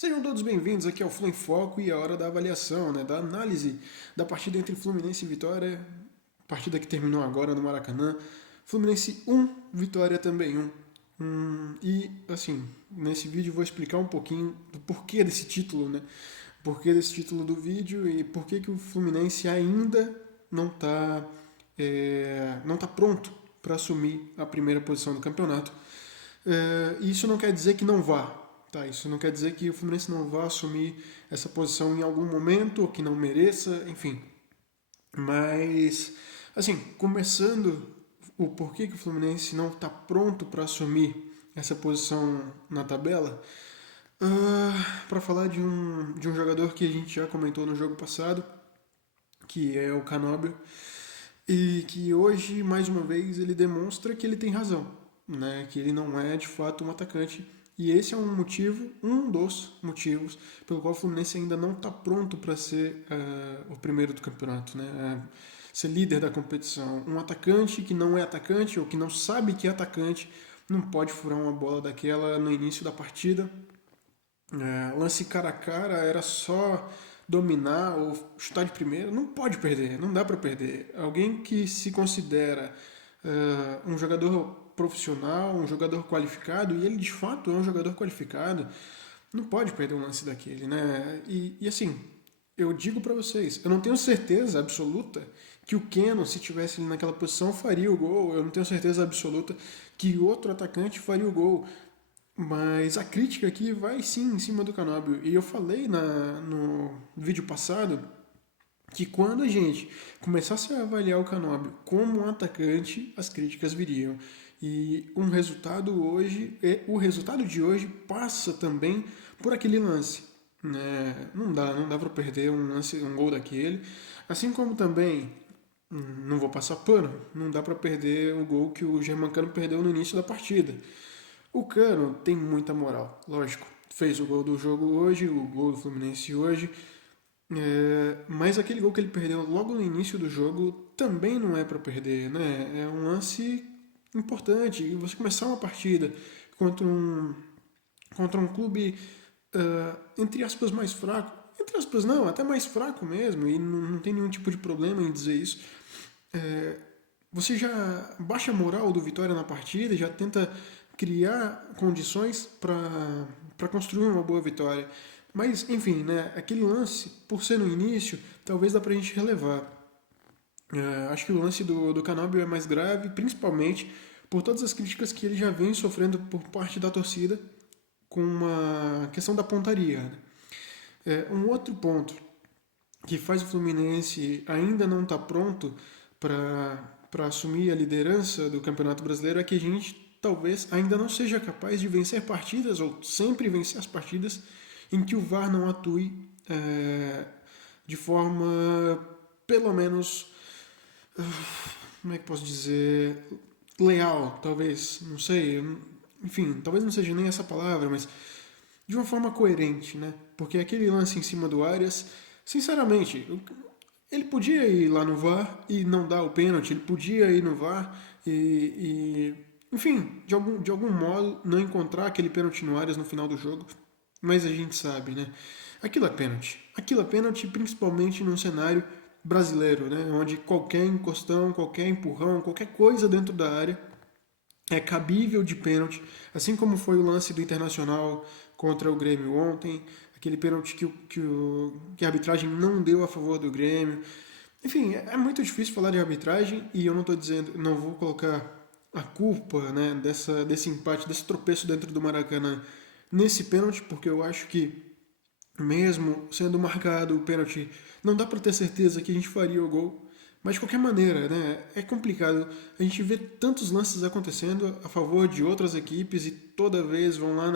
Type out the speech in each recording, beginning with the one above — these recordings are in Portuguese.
Sejam todos bem-vindos aqui ao Flu em Foco e a hora da avaliação, né, da análise da partida entre Fluminense e Vitória, partida que terminou agora no Maracanã. Fluminense 1, Vitória também 1. E, assim, nesse vídeo eu vou explicar um pouquinho do porquê desse título, né? Porquê desse título do vídeo e porquê que o Fluminense ainda não tá pronto para assumir a primeira posição do campeonato. E isso não quer dizer que não vá. Tá, isso não quer dizer que o Fluminense não vá assumir essa posição em algum momento, ou que não mereça, enfim. Mas, assim, começando o porquê que o Fluminense não está pronto para assumir essa posição na tabela, para falar de um jogador que a gente já comentou no jogo passado, que é o Canóbio, e que hoje, mais uma vez, ele demonstra que ele tem razão, né? Que ele não é de fato um atacante. E esse é um dos motivos pelo qual o Fluminense ainda não está pronto para ser o primeiro do campeonato, né? Ser líder da competição. Um atacante que não é atacante ou que não sabe que é atacante não pode furar uma bola daquela no início da partida. Lance cara a cara era só dominar ou chutar de primeira, não pode perder, não dá para perder. Alguém que se considera um jogador profissional, um jogador qualificado, e ele de fato é um jogador qualificado, não pode perder um lance daquele, né? E assim, eu digo para vocês, eu não tenho certeza absoluta que o Keno, se tivesse ele naquela posição, faria o gol. Eu não tenho certeza absoluta que outro atacante faria o gol. Mas a crítica aqui vai sim em cima do Canóbio. E eu falei no vídeo passado que quando a gente começasse a avaliar o Canóbio como um atacante, as críticas viriam. E o resultado de hoje passa também por aquele lance. Né? Não dá para perder um gol daquele. Assim como também, não vou passar pano, não dá para perder o gol que o Germancano perdeu no início da partida. O Cano tem muita moral, lógico. Fez o gol do jogo hoje, o gol do Fluminense hoje. Mas aquele gol que ele perdeu logo no início do jogo também não é para perder, né? É um lance importante. E você começar uma partida contra um, contra um clube, entre aspas, mais fraco. Entre aspas, não, até mais fraco mesmo, e não tem nenhum tipo de problema em dizer isso. É, Você já baixa a moral do Vitória na partida, já tenta criar condições para construir uma boa vitória. Mas, enfim, né, aquele lance, por ser no início, talvez dá pra gente relevar. Acho que o lance do Canóbio é mais grave, principalmente por todas as críticas que ele já vem sofrendo por parte da torcida com uma questão da pontaria. Né? Um outro ponto que faz o Fluminense ainda não estar pronto para assumir a liderança do Campeonato Brasileiro é que a gente talvez ainda não seja capaz de vencer partidas ou sempre vencer as partidas em que o VAR não atue de forma pelo menos, como é que posso dizer, leal, talvez, não sei, enfim, talvez não seja nem essa palavra, mas de uma forma coerente, né? Porque aquele lance em cima do Arias, sinceramente, ele podia ir lá no VAR e não dar o pênalti, ele podia ir no VAR enfim, de algum modo não encontrar aquele pênalti no Arias no final do jogo, mas a gente sabe, né? Aquilo é pênalti. Aquilo é pênalti principalmente num cenário brasileiro, né? Onde qualquer encostão, qualquer empurrão, qualquer coisa dentro da área é cabível de pênalti, assim como foi o lance do Internacional contra o Grêmio ontem, aquele pênalti que a arbitragem não deu a favor do Grêmio. Enfim, é muito difícil falar de arbitragem e eu não estou dizendo, não vou colocar a culpa, né, desse empate, desse tropeço dentro do Maracanã nesse pênalti, porque eu acho que mesmo sendo marcado o pênalti, não dá para ter certeza que a gente faria o gol. Mas de qualquer maneira, né, é complicado. A gente vê tantos lances acontecendo a favor de outras equipes e toda vez vão lá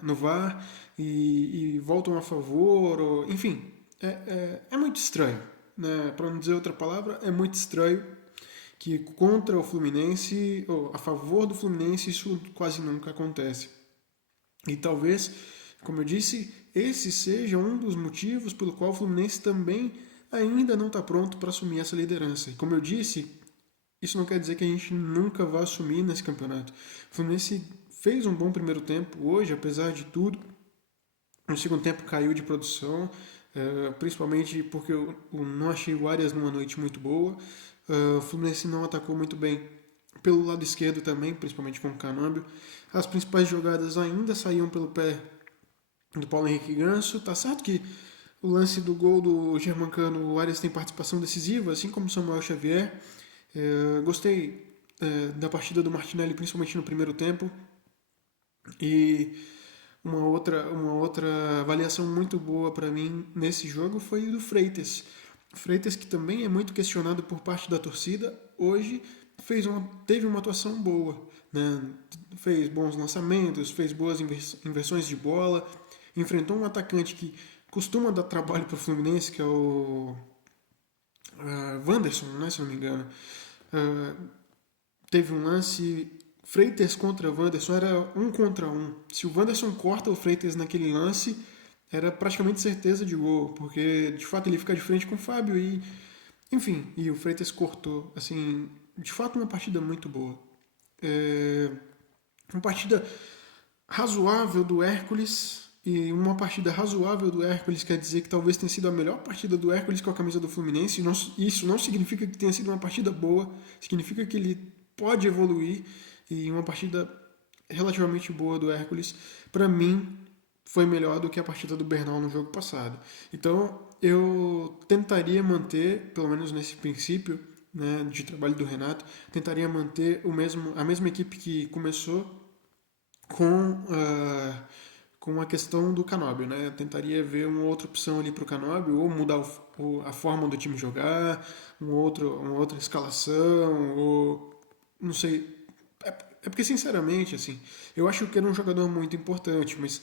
no VAR e voltam a favor. Enfim, é muito estranho. Né? Para não dizer outra palavra, é muito estranho que contra o Fluminense, ou a favor do Fluminense, isso quase nunca acontece. E talvez, como eu disse, esse seja um dos motivos pelo qual o Fluminense também ainda não está pronto para assumir essa liderança. E como eu disse, isso não quer dizer que a gente nunca vai assumir nesse campeonato. O Fluminense fez um bom primeiro tempo hoje, apesar de tudo, No segundo tempo caiu de produção, principalmente porque eu não achei o Arias numa noite muito boa. O Fluminense não atacou muito bem pelo lado esquerdo também, principalmente com o Canôbio. As principais jogadas ainda saíam pelo pé do Paulo Henrique Ganso. Tá certo que o lance do gol do Germancano, o Arias tem participação decisiva, assim como o Samuel Xavier. Gostei da partida do Martinelli, principalmente no primeiro tempo. E uma outra avaliação muito boa para mim nesse jogo foi do Freitas. Freitas, que também é muito questionado por parte da torcida, hoje teve uma atuação boa. Né? Fez bons lançamentos, fez boas inversões de bola, enfrentou um atacante que costuma dar trabalho para o Fluminense, que é o Wanderson, né, se não me engano. Teve um lance Freitas contra Wanderson, era 1 contra 1. Se o Wanderson corta o Freitas naquele lance, era praticamente certeza de gol, porque de fato ele fica de frente com o Fábio e, enfim, e o Freitas cortou. Assim, de fato uma partida muito boa. Uma partida razoável do Hércules, e uma partida razoável do Hércules quer dizer que talvez tenha sido a melhor partida do Hércules com a camisa do Fluminense. Isso não significa que tenha sido uma partida boa, significa que ele pode evoluir, e uma partida relativamente boa do Hércules, para mim, foi melhor do que a partida do Bernal no jogo passado. Então, eu tentaria manter, pelo menos nesse princípio, né, de trabalho do Renato, tentaria manter a mesma equipe que começou com a questão do Canóbio, né? Eu tentaria ver uma outra opção ali para o Canóbio, ou mudar a forma do time jogar, uma outra escalação, ou não sei. É porque, sinceramente, assim, eu acho que ele é um jogador muito importante, mas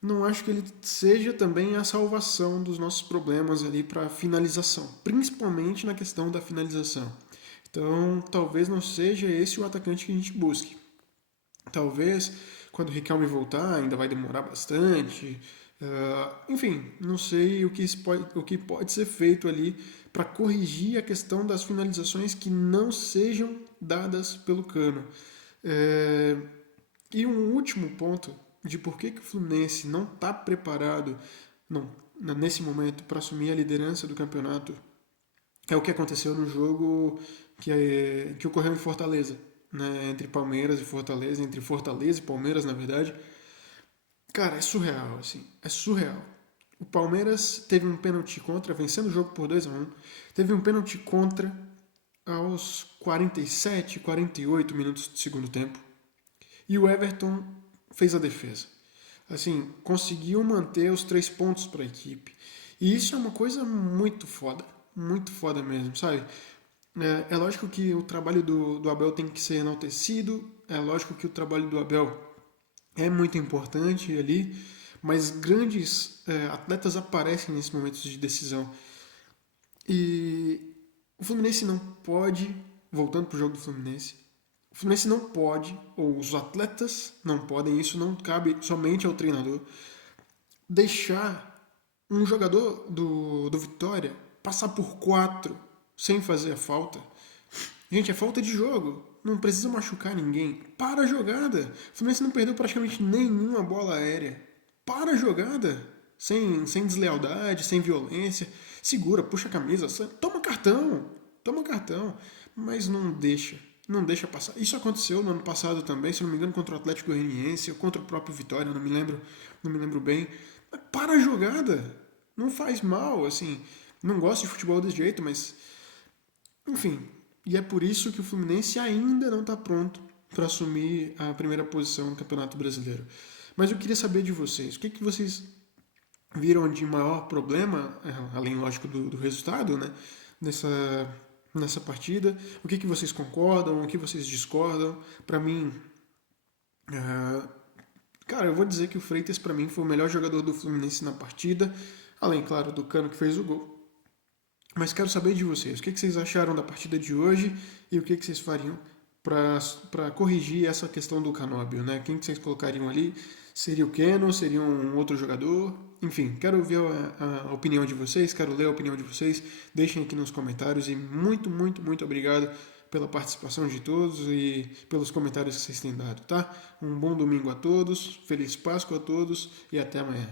não acho que ele seja também a salvação dos nossos problemas ali para finalização, principalmente na questão da finalização. Então, talvez não seja esse o atacante que a gente busque. Talvez, quando o Riquelme voltar, ainda vai demorar bastante. Enfim, não sei o que pode ser feito ali para corrigir a questão das finalizações que não sejam dadas pelo Cano. E um último ponto de por que o Fluminense não está preparado não, nesse momento para assumir a liderança do campeonato é o que aconteceu no jogo que ocorreu em Fortaleza, né, entre Palmeiras e Fortaleza, entre Fortaleza e Palmeiras, na verdade. Cara, é surreal, assim, é surreal. O Palmeiras teve um pênalti contra, vencendo o jogo por 2-1, teve um pênalti contra aos 47, 48 minutos do segundo tempo. E o Everton fez a defesa. Assim, conseguiu manter os 3 pontos para a equipe. E isso é uma coisa muito foda mesmo, sabe? É lógico que o trabalho do Abel tem que ser enaltecido, é lógico que o trabalho do Abel é muito importante ali, mas grandes atletas aparecem nesses momentos de decisão. E o Fluminense não pode, voltando para o jogo do Fluminense, o Fluminense não pode, ou os atletas não podem, isso não cabe somente ao treinador, deixar um jogador do Vitória passar por 4 sem fazer a falta. Gente, é falta de jogo. Não precisa machucar ninguém. Para a jogada. O Fluminense não perdeu praticamente nenhuma bola aérea. Para a jogada. Sem deslealdade, sem violência. Segura, puxa a camisa. Toma cartão. Toma cartão. Mas não deixa. Não deixa passar. Isso aconteceu no ano passado também, se não me engano, contra o Atlético Goianiense ou contra o próprio Vitória, não me lembro bem. Mas para a jogada. Não faz mal, assim. Não gosto de futebol desse jeito, mas enfim, e é por isso que o Fluminense ainda não está pronto para assumir a primeira posição no Campeonato Brasileiro. Mas eu queria saber de vocês, o que vocês viram de maior problema, além, lógico, do resultado, né, nessa partida? O que vocês concordam, o que vocês discordam? Para mim, cara, eu vou dizer que o Freitas, para mim, foi o melhor jogador do Fluminense na partida, além, claro, do Cano que fez o gol. Mas quero saber de vocês. O que vocês acharam da partida de hoje e o que vocês fariam para corrigir essa questão do Canóbio, né? Quem que vocês colocariam ali? Seria o Keno? Seria um outro jogador? Enfim, quero ouvir a opinião de vocês, quero ler a opinião de vocês. Deixem aqui nos comentários e muito, muito, muito obrigado pela participação de todos e pelos comentários que vocês têm dado, tá? Um bom domingo a todos, feliz Páscoa a todos e até amanhã.